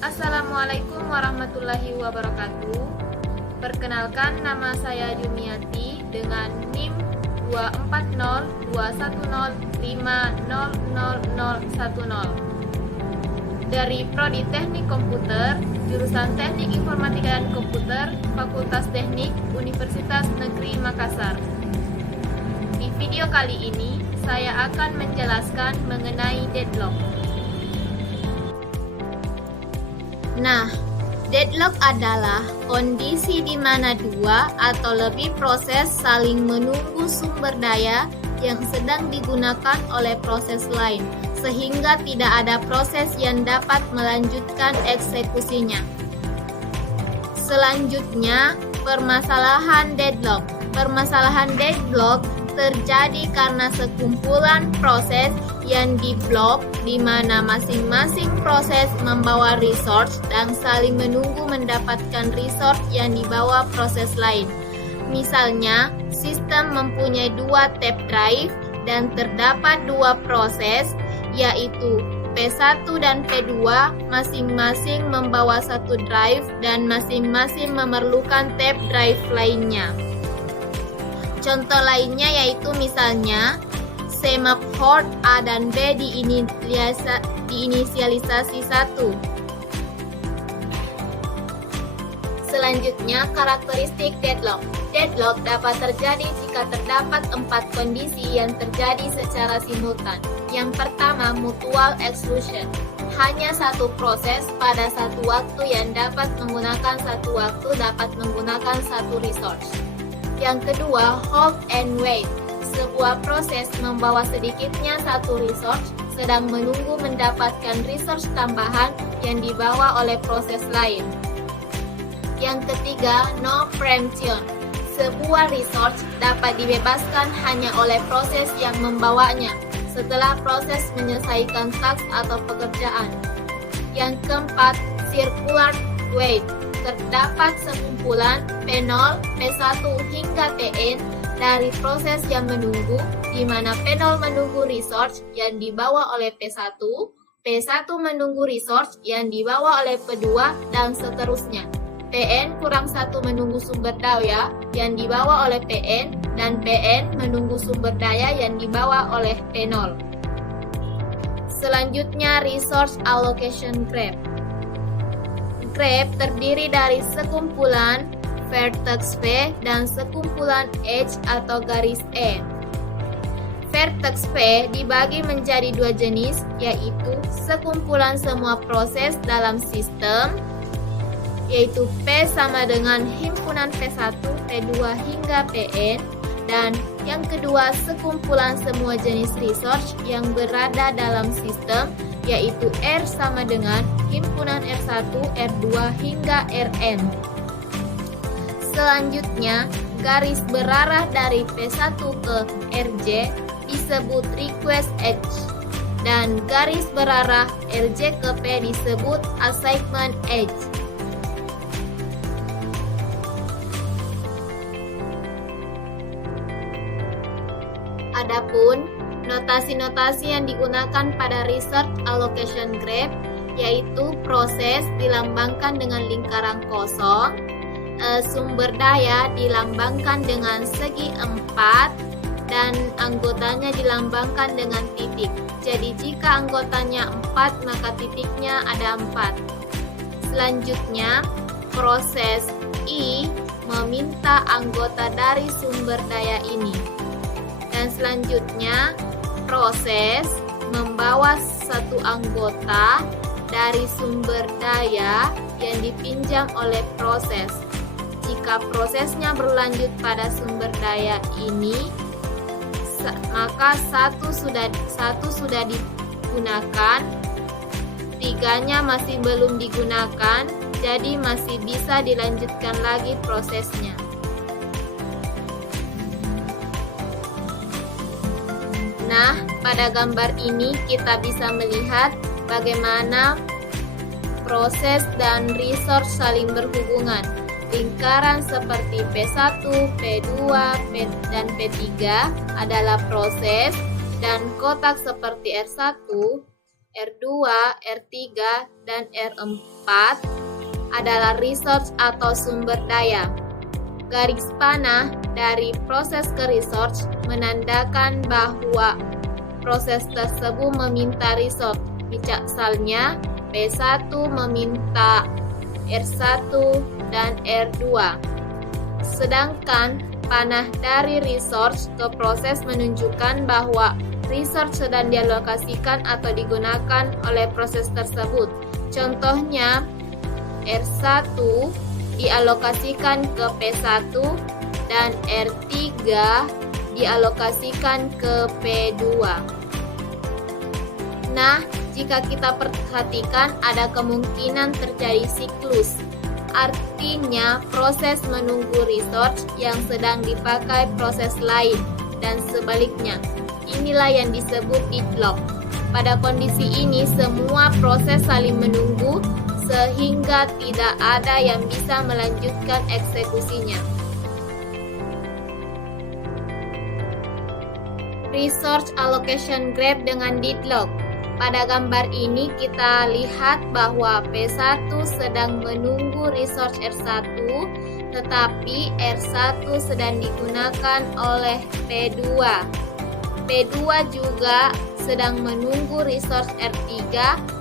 Assalamualaikum warahmatullahi wabarakatuh. Perkenalkan, nama saya Jumiati dengan NIM 24021050010 dari Prodi Teknik Komputer, jurusan Teknik Informatika dan Komputer, Fakultas Teknik, Universitas Negeri Makassar. Di video kali ini, saya akan menjelaskan mengenai deadlock. Nah, deadlock adalah kondisi di mana dua atau lebih proses saling menunggu sumber daya yang sedang digunakan oleh proses lain, sehingga tidak ada proses yang dapat melanjutkan eksekusinya. Selanjutnya, permasalahan deadlock. Permasalahan deadlock terjadi karena sekumpulan proses yang diblok di mana masing-masing proses membawa resource dan saling menunggu mendapatkan resource yang dibawa proses lain. Misalnya, sistem mempunyai dua tape drive dan terdapat dua proses, yaitu P1 dan P2 masing-masing membawa satu drive dan masing-masing memerlukan tape drive lainnya. Contoh lainnya yaitu misalnya semaphore A dan B diinisialisasi 1. Selanjutnya, karakteristik deadlock. Deadlock dapat terjadi jika terdapat 4 kondisi yang terjadi secara simultan. Yang pertama, mutual exclusion. Hanya satu proses pada satu waktu yang dapat menggunakan satu waktu dapat menggunakan satu resource. Yang kedua, hold and wait. Sebuah proses membawa sedikitnya satu resource, sedang menunggu mendapatkan resource tambahan yang dibawa oleh proses lain. Yang ketiga, no preemption. Sebuah resource dapat dibebaskan hanya oleh proses yang membawanya, setelah proses menyelesaikan task atau pekerjaan. Yang keempat, circular wait. Terdapat sekumpulan P0, P1 hingga Pn dari proses yang menunggu, di mana P0 menunggu resource yang dibawa oleh P1, P1 menunggu resource yang dibawa oleh P2, dan seterusnya. Pn kurang 1 menunggu sumber daya yang dibawa oleh Pn, dan Pn menunggu sumber daya yang dibawa oleh P0. Selanjutnya, resource allocation graph. Graph terdiri dari sekumpulan vertex V dan sekumpulan edge atau garis E. Vertex V dibagi menjadi dua jenis, yaitu sekumpulan semua proses dalam sistem, yaitu P sama dengan himpunan P1, P2 hingga Pn, dan yang kedua sekumpulan semua jenis resource yang berada dalam sistem, yaitu R sama dengan himpunan R1, R2 hingga Rn. Selanjutnya, garis berarah dari P1 ke Rj disebut request edge, dan garis berarah Rj ke P disebut assignment edge. Adapun notasi-notasi yang digunakan pada resource allocation graph yaitu proses dilambangkan dengan lingkaran kosong, sumber daya dilambangkan dengan segi 4, dan anggotanya dilambangkan dengan titik. Jadi jika anggotanya 4, maka titiknya ada 4. Selanjutnya, proses I meminta anggota dari sumber daya ini. Dan selanjutnya, proses membawa satu anggota dari sumber daya yang dipinjam oleh proses. Jika prosesnya berlanjut pada sumber daya ini, maka satu sudah digunakan, 3-nya masih belum digunakan, jadi masih bisa dilanjutkan lagi prosesnya. Nah, pada gambar ini kita bisa melihat bagaimana proses dan resource saling berhubungan. Lingkaran seperti P1, P2, dan P3 adalah proses, dan kotak seperti R1 R2, R3, dan R4 adalah resource atau sumber daya. Garis panah dari proses ke resource menandakan bahwa proses tersebut meminta resource. Misalnya, P1 meminta R1 dan R2. Sedangkan panah dari resource ke proses menunjukkan bahwa resource sedang dialokasikan atau digunakan oleh proses tersebut. Contohnya, R1 dialokasikan ke P1 dan R3 dialokasikan ke P2. Nah, jika kita perhatikan ada kemungkinan terjadi siklus. Artinya, proses menunggu resource yang sedang dipakai proses lain dan sebaliknya. Inilah yang disebut deadlock. Pada kondisi ini, semua proses saling menunggu sehingga tidak ada yang bisa melanjutkan eksekusinya. Resource allocation graph dengan deadlock. Pada gambar ini kita lihat bahwa P1 sedang menunggu resource R1, tetapi R1 sedang digunakan oleh P2. P2 juga sedang menunggu resource R3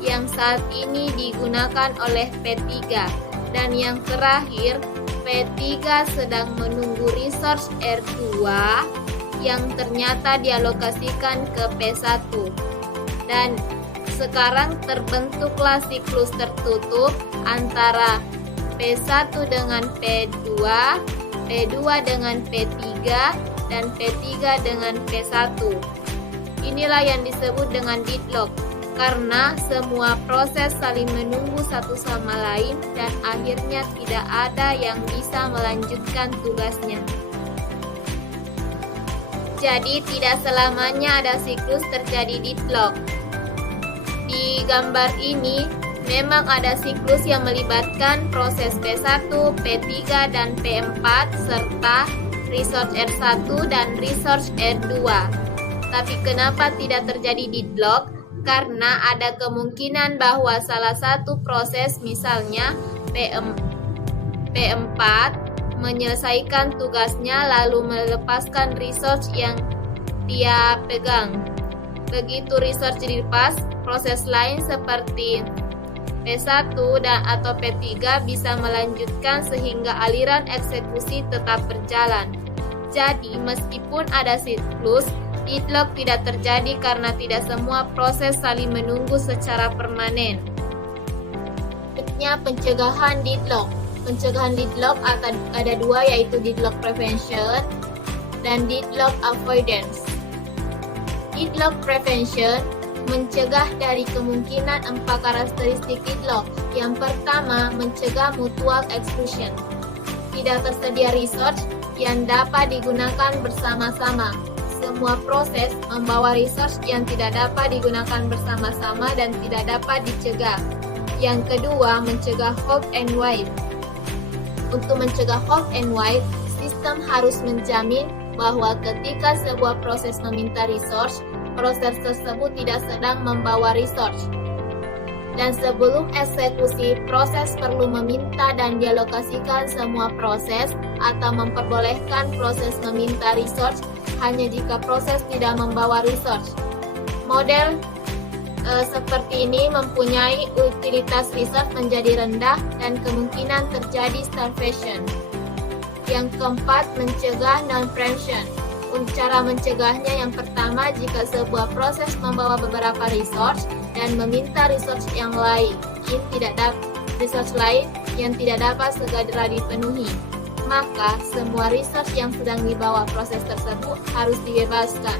yang saat ini digunakan oleh P3. Dan yang terakhir, P3 sedang menunggu resource R2 yang ternyata dialokasikan ke P1. Dan sekarang terbentuklah siklus tertutup antara P1 dengan P2, P2 dengan P3, dan P3 dengan P1. Inilah yang disebut dengan deadlock, karena semua proses saling menunggu satu sama lain dan akhirnya tidak ada yang bisa melanjutkan tugasnya. Jadi tidak selamanya ada siklus terjadi deadlock. Di gambar ini memang ada siklus yang melibatkan proses P1, P3, dan P4 serta resource R1 dan resource R2. Tapi kenapa tidak terjadi deadlock? Karena ada kemungkinan bahwa salah satu proses, misalnya P4, menyelesaikan tugasnya lalu melepaskan resource yang dia pegang. Begitu resource dilepas, proses lain seperti P1 atau P3 bisa melanjutkan sehingga aliran eksekusi tetap berjalan. Jadi, meskipun ada siklus, deadlock tidak terjadi karena tidak semua proses saling menunggu secara permanen. Berikutnya, pencegahan deadlock. Pencegahan deadlock ada dua, yaitu deadlock prevention dan deadlock avoidance. Deadlock prevention mencegah dari kemungkinan 4 karakteristik deadlock. Yang pertama, mencegah mutual exclusion. Tidak tersedia resource yang dapat digunakan bersama-sama. Semua proses membawa resource yang tidak dapat digunakan bersama-sama dan tidak dapat dicegah. Yang kedua, mencegah halt and wait. Untuk mencegah halt and wait, sistem harus menjamin bahwa ketika sebuah proses meminta resource, proses tersebut tidak sedang membawa resource. Dan sebelum eksekusi, proses perlu meminta dan dialokasikan semua proses atau memperbolehkan proses meminta resource hanya jika proses tidak membawa resource. Model seperti ini mempunyai utilitas resource menjadi rendah dan kemungkinan terjadi starvation. Yang keempat, mencegah non-preemption. Cara mencegahnya yang pertama, jika sebuah proses membawa beberapa resource dan meminta resource yang lain yang tidak dapat segera dipenuhi, maka semua resource yang sedang dibawa proses tersebut harus dibebaskan.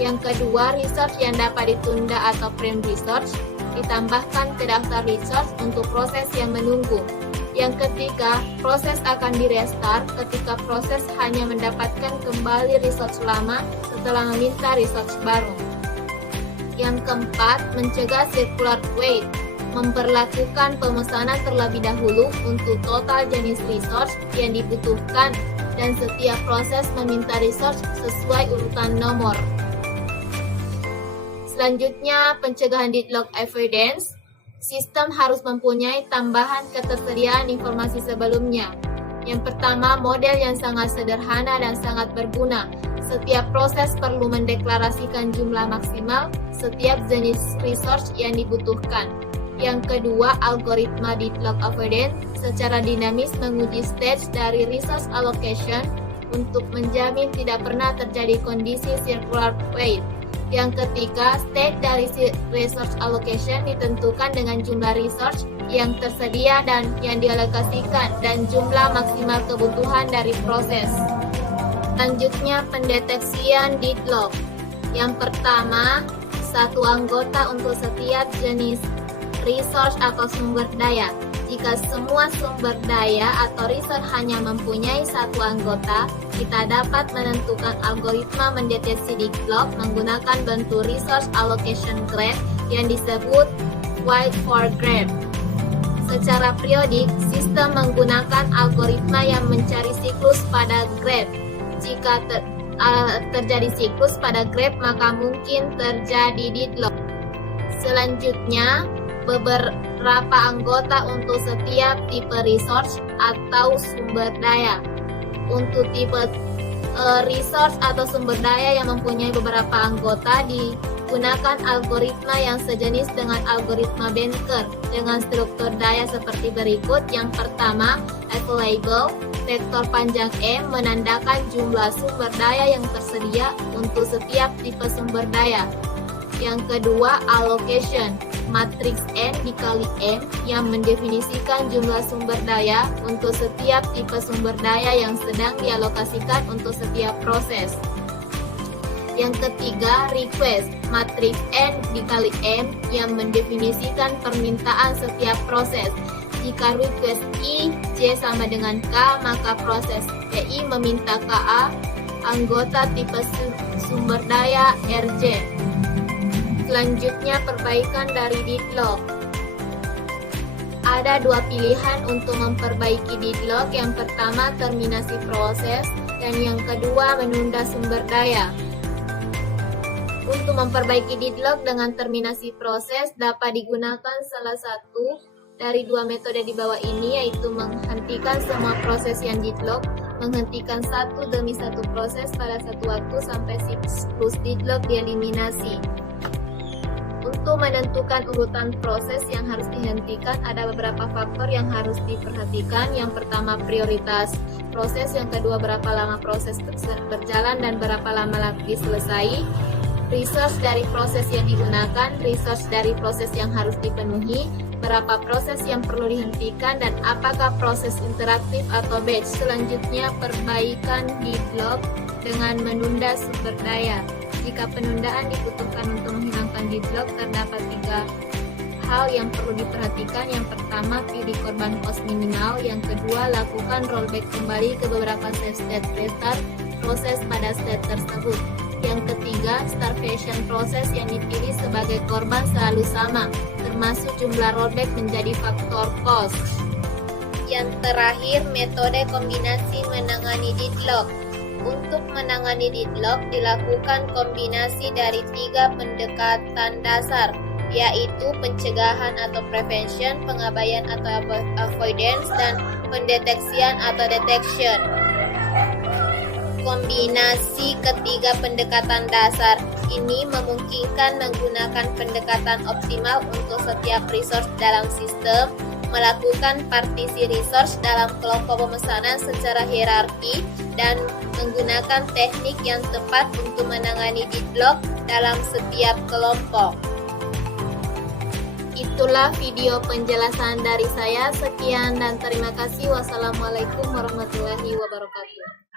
Yang kedua, resource yang dapat ditunda atau prime resource ditambahkan ke daftar resource untuk proses yang menunggu. Yang ketiga, proses akan di-restart ketika proses hanya mendapatkan kembali resource lama setelah meminta resource baru. Yang keempat, mencegah circular wait, memperlakukan pemesanan terlebih dahulu untuk total jenis resource yang dibutuhkan dan setiap proses meminta resource sesuai urutan nomor. Selanjutnya, pencegahan deadlock avoidance. Sistem harus mempunyai tambahan ketersediaan informasi sebelumnya. Yang pertama, model yang sangat sederhana dan sangat berguna. Setiap proses perlu mendeklarasikan jumlah maksimal setiap jenis resource yang dibutuhkan. Yang kedua, algoritma deadlock avoidance secara dinamis menguji stage dari resource allocation untuk menjamin tidak pernah terjadi kondisi circular wait. Yang ketiga, state dari resource allocation ditentukan dengan jumlah resource yang tersedia dan yang dialokasikan dan jumlah maksimal kebutuhan dari proses. Selanjutnya, pendeteksian deadlock. Yang pertama, satu anggota untuk setiap jenis resource atau sumber daya. Jika semua sumber daya atau resource hanya mempunyai satu anggota, kita dapat menentukan algoritma mendeteksi deadlock menggunakan bentuk resource allocation graph yang disebut white for graph. Secara periodik, sistem menggunakan algoritma yang mencari siklus pada graph. Jika terjadi siklus pada graph, maka mungkin terjadi deadlock. Selanjutnya, beberapa anggota untuk setiap tipe resource atau sumber daya. Untuk tipe resource atau sumber daya yang mempunyai beberapa anggota digunakan algoritma yang sejenis dengan algoritma Banker dengan struktur daya seperti berikut. Yang pertama, available, vektor panjang M menandakan jumlah sumber daya yang tersedia untuk setiap tipe sumber daya. Yang kedua, allocation, matriks N dikali M yang mendefinisikan jumlah sumber daya untuk setiap tipe sumber daya yang sedang dialokasikan untuk setiap proses. Yang ketiga, request, matriks N dikali M yang mendefinisikan permintaan setiap proses. Jika request I, J sama dengan K, maka proses PI meminta KA, anggota tipe sumber daya RJ. Selanjutnya, perbaikan dari deadlock. Ada dua pilihan untuk memperbaiki deadlock. Yang pertama, terminasi proses, dan yang kedua, menunda sumber daya. Untuk memperbaiki deadlock dengan terminasi proses dapat digunakan salah satu dari dua metode di bawah ini, yaitu menghentikan semua proses yang deadlock, menghentikan satu demi satu proses pada satu waktu sampai siklus deadlock dieliminasi. Untuk menentukan urutan proses yang harus dihentikan, ada beberapa faktor yang harus diperhatikan. Yang pertama, prioritas proses. Yang kedua, berapa lama proses berjalan dan berapa lama lagi selesai. Resource dari proses yang digunakan, resource dari proses yang harus dipenuhi, berapa proses yang perlu dihentikan, dan apakah proses interaktif atau batch. Selanjutnya, perbaikan deadlock dengan menunda sumber daya. Jika penundaan dibutuhkan untuk menghilangkan deadlock, terdapat tiga hal yang perlu diperhatikan. Yang pertama, pilih korban cost minimal. Yang kedua, lakukan rollback kembali ke beberapa save state restart proses pada state tersebut. Yang ketiga, starvation proses yang dipilih sebagai korban selalu sama, termasuk jumlah rollback menjadi faktor cost. Yang terakhir, metode kombinasi menangani deadlock. Untuk menangani deadlock dilakukan kombinasi dari tiga pendekatan dasar, yaitu pencegahan atau prevention, pengabaian atau avoidance, dan pendeteksian atau detection. Kombinasi ketiga pendekatan dasar ini memungkinkan menggunakan pendekatan optimal untuk setiap resource dalam sistem, melakukan partisi resource dalam kelompok pemesanan secara hierarki, dan menggunakan teknik yang tepat untuk menangani deadlock dalam setiap kelompok. Itulah video penjelasan dari saya. Sekian dan terima kasih. Wassalamualaikum warahmatullahi wabarakatuh.